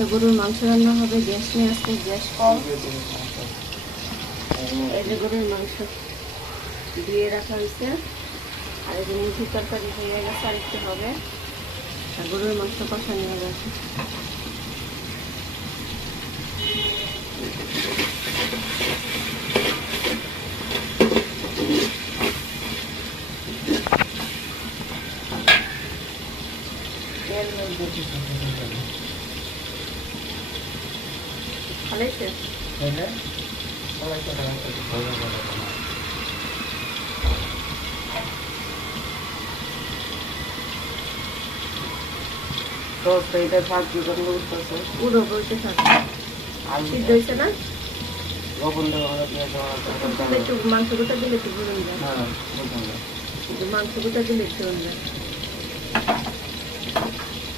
আজকে গরুর মাংস রান্না হবে, গ্যাস নিয়ে আসতে, গ্যাস কম। এই যে গরুর মাংস দিয়ে রাখা হয়েছে, আর এই যে মুরগির তরকারি হয়ে গেছে, আর একটু হবে, আর গরুর মাংস কষা নিয়ে গেছে। খালাইছে তো এইটা থাক কি করে উঠতেছে পুরো বলতে থাকে সিদ্ধ হয়েছে না, গোপন একটু মাংস গোটা দিলে একটু ভরুন যায়, হ্যাঁ মাংস গোটা দিলে একটু ভরুন যায়।